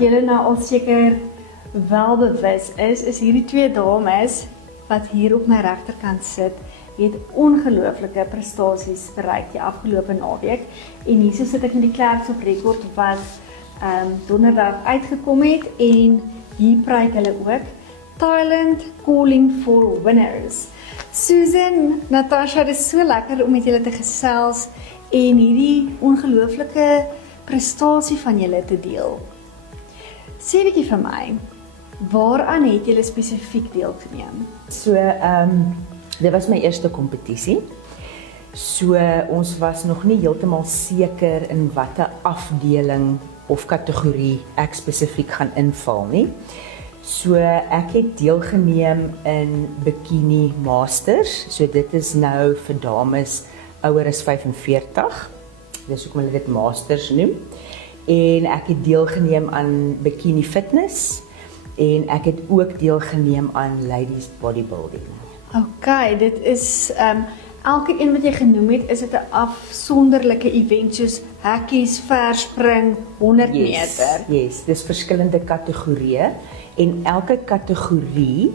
julle nou al seker wel bewus is hierdie twee dames wat hier op my regterkant sit, het ongelooflike prestasies bereik die afgelope naweek. En hier sit ek met die Clerks op Rekord wat donderdag uitgekom het en hier pryk hulle ook Thailand Calling for Winners. Susan, Natasha, dit is so lekker om met julle te gesels en hierdie ongelooflike prestasie van julle te deel. Sê bietjie vir my, waaraan het julle spesifiek deelgeneem? So, dit was my eerste kompetisie. So, ons was nog nie heeltemal seker in watter afdeling of kategorie ek spesifiek gaan inval nie. So, ek het deelgeneem in Bikini Masters. So, dit is nou vir dames ouer as 45. Dis hoekom hulle dit Masters noem. En ek het deelgeneem aan Bikini Fitness en ek het ook deelgeneem aan Ladies Bodybuilding. Okay, dit is elke een wat jy genoem het, is dit 'n afsonderlike event soos hekkies, verspring, 100 meter. Yes, dis verskillende kategorieë en elke kategorie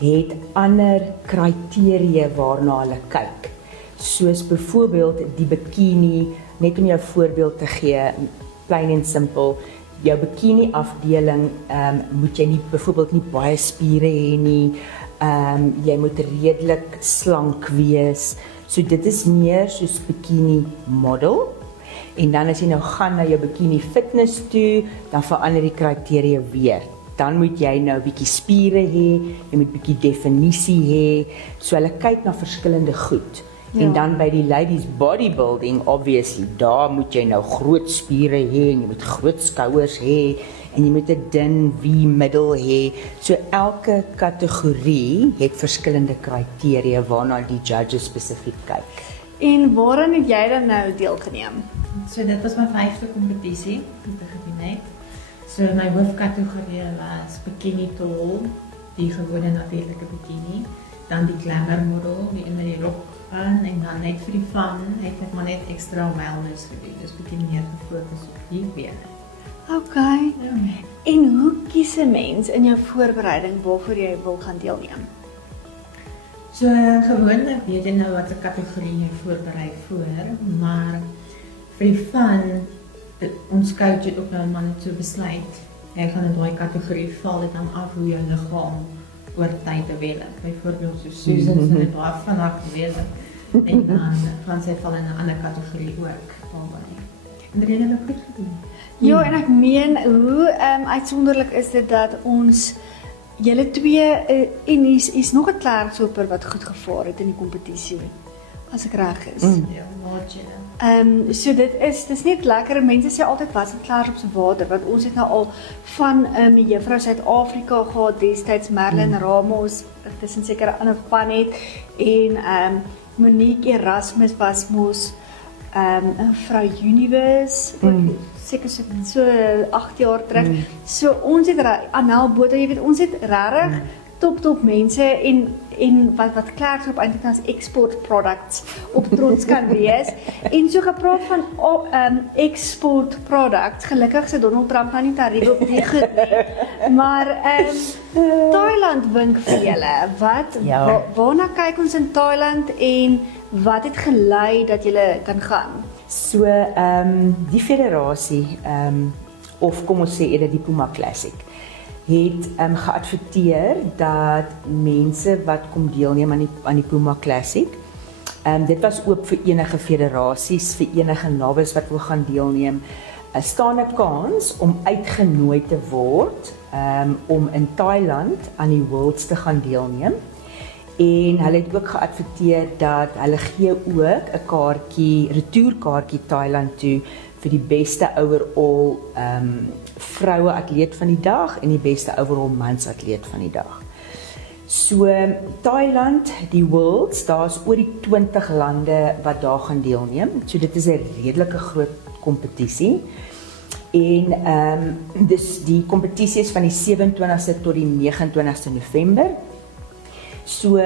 het ander kriteria waarna hulle kyk. Soos byvoorbeeld die bikini, net om jou voorbeeld te gee, plain en simpel, jou bikini afdeling moet jy nie byvoorbeeld nie baie spiere hê nie. Jy moet redelik slank wees. So dit is meer soos bikini model. En dan as jy nou gaan na jou bikini fitness toe, dan verander die kriteria weer. Dan moet jy nou bietjie spiere hê, jy moet bietjie definisie hê. So hulle kyk na verskillende goed. Ja. En dan by die ladies bodybuilding, obviously, daar moet jy nou groot spiere hê, en jy moet groot skouers hê, en jy moet 'n dun V-middel hê. So elke kategorie het verskillende kriteria waarna die judges spesifiek kyk. En waaraan het jy dan nou deelgeneem? So dit was my 5de kompetisie met die gebinet. So my hoofkategorie was bikini tall, die gewone natuurlike bikini, dan die glamour model, die in met die rok aan, en dan net vir die fun het ek maar net extra wellness gedoen, dus bietjie meer gefokus op die bene. Okay. Ja. En hoe kies 'n mens in jou voorbereiding waarvoor jy wil gaan deelneem? So gewoonlik weet jy nou watter kategorie jy voorberei voor, maar vir die fun, ons coach het ook nou maar net so besluit, jy gaan in daai kategorie val dit dan af hoe jou liggaam oor tyd develop. Byvoorbeeld so Susan se net baie vinnig develop en dan gaan sy val in 'n ander kategorie ook albei. En dit het hulle goed gedoen. Ja, en ek meen, hoe uitsonderlik is dit dat ons julle twee en is nog 'n Klerksloper wat goed gevaar het in die kompetisie, as ek reg is. Ja, laat julle. So dis net lekker. Mense sê altyd wat is klaar op se water, want ons het nou al van Juffrou Suid-Afrika gehad destyds, Merlin Ramos, tussen sekere ander van het, en Monique Erasmus was mos 'n vrou Universe, seker so 8 jaar terug. So ons het Anel Botha, jy weet, ons het regtig top mense en wat Clerks op eintlik as export products op trots kan wees. En so gepraat van export products, gelukkig sit Donald Trump nou nie tariewe op die goed nie. Maar Thailand wink vir julle. Waarna kyk ons in Thailand en wat het gelei dat julle kan gaan? So die federasie of kom ons sê eerder die Puma Classic het geadverteer dat mense wat kom deelneem aan die Puma Classic, dit was oop vir enige federasies, vir enige nowes wat wil gaan deelneem, staan 'n kans om uitgenooi te word om in Thailand aan die Worlds te gaan deelneem. En hulle het ook geadverteer dat hulle gee ook 'n kaartjie, retourkaartjie Thailand toe vir die beste overall vroue atleet van die dag en die beste overall mans atleet van die dag. So Thailand, die Worlds, daar's oor die 20 lande wat daar gaan deelneem. So dit is 'n redelike groot kompetisie. En dus die kompetisie is van die 27ste tot die 29ste November. So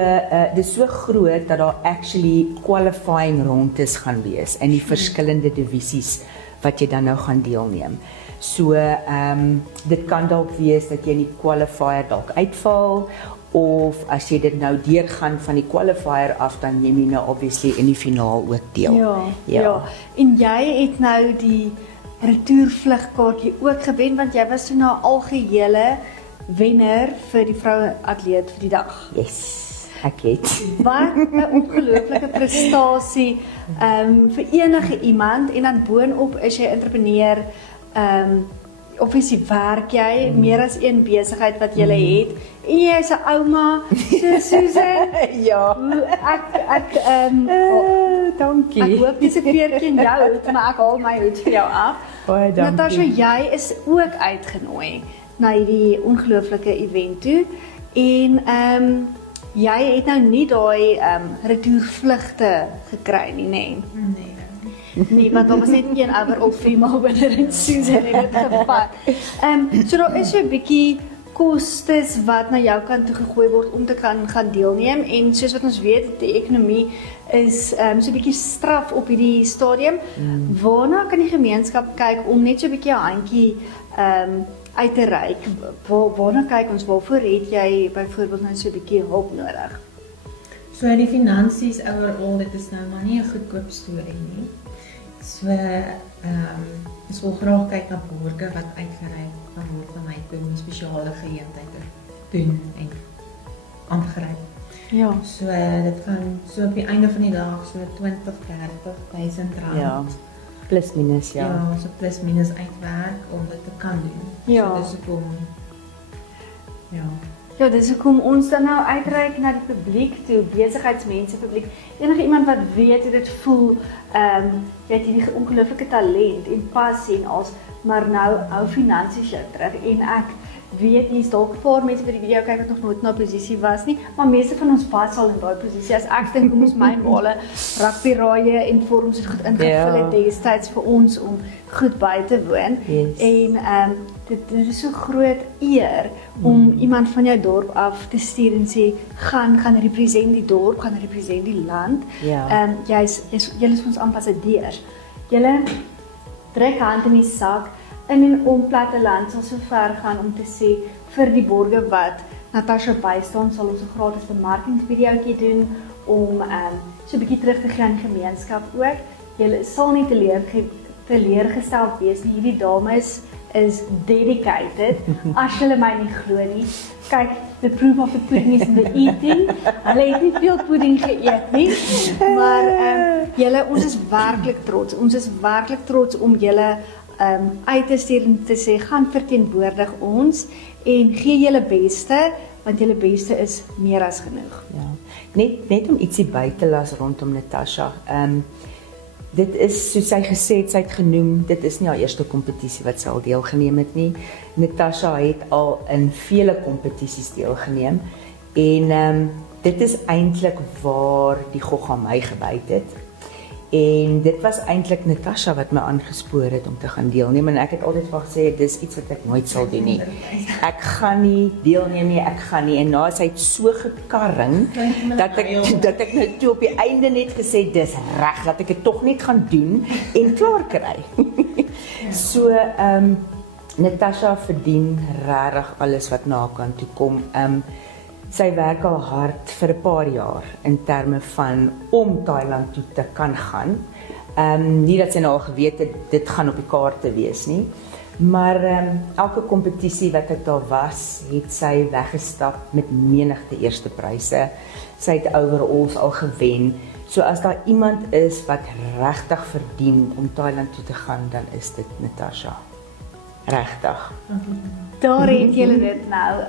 dit is so groot dat daar actually qualifying rondes gaan wees in die verskillende divisies wat jy dan nou gaan deelneem. So, dit kan dalk wees dat jy in die qualifier dalk uitval, of as jy dit nou deurgaan van die qualifier af, dan neem jy nou obviously in die finaal ook deel. Ja. En jy het nou die retourvlugkaartjie ook gewen, want jy was so nou algehele wenner vir die vroue atleet vir die dag. Yes, ek het. Wat 'n ongelooflike prestasie vir enige iemand, en dan boonop is jy entrepreneur, obviously werk jy meer as een besigheid wat jy het, en jy is 'n ouma, so Susan. Ja. Dankie. Ek hoop dis 'n veertjie in jou hoed, maar ek haal my hoed vir jou af. Baie dankie. Natasha, jy is ook uitgenooi na hierdie ongelooflike event toe, en jy het nou nie daai retourvlugte gekry nie, Nee. Nee, want daar was net een overall female winner in Susan het dit gevat. So daar is so 'n bietjie kostes wat na jou kant toe gegooi word om te gaan deelneem, en soos wat ons weet, die ekonomie is so 'n bietjie straf op hierdie stadium. Waarna kan die gemeenskap kyk om net so 'n bietjie 'n handjie uit te reik? Waarna kyk ons, waarvoor het jy byvoorbeeld nou so 'n bietjie hulp nodig? So die finansies overall, dit is nou maar nie 'n goedkoop storie nie. So, ons wil graag kyk na borge wat uitgereik kan word van my toe, om spesiale geleenthede doen en aangryp. Ja. So, dit kan so op die einde van die dag so 20-30.000 rand. Ja, plus minus, ja. Ja, so plus minus uitwerk om dit te kan doen. Ja. So dis hoekom, ja. Ja, dis hoekom ons dan nou uitreik na die publiek toe, besigheidsmense, publiek. Enige iemand wat weet hoe dit voel, jy het hierdie ongelooflike talent en passie en als, maar nou hou finansies jou terug, en ek weet hier's dalk 'n paar mense wat die video kyk wat nog nooit in daai posisie was nie, maar meeste van ons was al in daai posisie. As ek dink hoe ons my male rugbyraaie en vorms het goed ingevul het destyds vir ons om goed by te woon. Yes. En dit is so groot eer om iemand van jou dorp af te stuur en sê gaan represent die dorp, gaan represent die land. Ja. Julle is ons ambassadeurs. Julle trek hand in die sak. In en om platteland sal so ver gaan om te sê vir die borgers wat Natasha bystaan, sal ons 'n gratis bemarkingsvideoetjie doen om so 'n bietjie terug te gee aan die gemeenskap ook. Julle sal nie teleurgesteld wees nie. Hierdie dames is dedicated. As julle my nie glo nie, kyk, the proof of the pudding is in the eating. Hulle het nie veel pudding geëet nie, maar julle, ons is werklik trots. Ons is werklik trots om julle uit te stuur en te sê, gaan verteenwoordig ons en gee julle beste, want julle beste is meer as genoeg. Ja. Net om ietsie by te las rondom Natasha. Dit is, soos sy gesê het, sy het genoem, dit is nie haar eerste kompetisie wat sy al deelgeneem het nie. Natasha het al in vele kompetisies deelgeneem, en dit is eintlik waar die gogga my gebyt het. En dit was eintlik Natasha wat my aangespoor het om te gaan deelneem, en ek het altyd vir gesê, dis iets wat ek nooit sal doen nie. Ek gaan nie deelneem nie, ek gaan nie. En na sy het so gekarring, dat ek nou toe op die einde net gesê, dis reg, dat ek dit tog net gaan doen, en klaar kry. So, Natasha verdien regtig alles wat na haar kant toe kom. Sy werk al hard vir 'n paar jaar in terme van om Thailand toe te kan gaan. Nie dat sy nou al geweet het, dit gaan op die kaarte wees nie. Maar elke kompetisie wat ek daar was, het sy weggestap met menigte eerste pryse. Sy het overalls al gewen. So as daar iemand is wat regtig verdien om Thailand toe te gaan, dan is dit Natasha. Regtig. Daar het julle dit nou.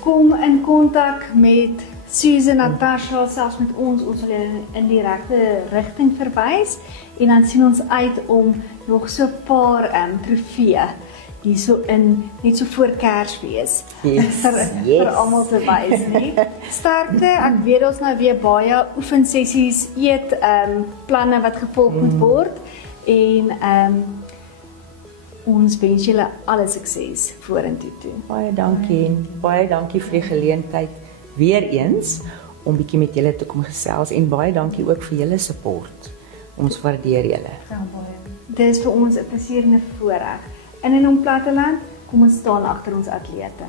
Kom in kontak met Susan, Natasha, selfs met ons sal julle in die regte rigting verwys, en dan sien ons uit om nog so 'n paar trofee hierso in, net so voor Kersfees, vir almal te wys, nie? Sterkte, ek weet ons nou weer baie oefensessies, planne wat gevolg moet word, en ons wens julle alle sukses vorentoe toe. Baie dankie, en baie dankie vir die geleentheid weer eens om bietjie met julle te kom gesels, en baie dankie ook vir julle support. Ons waardeer julle. Dis vir ons 'n plesier en 'n voorreg. In en om Platteland, kom ons staan agter ons atlete.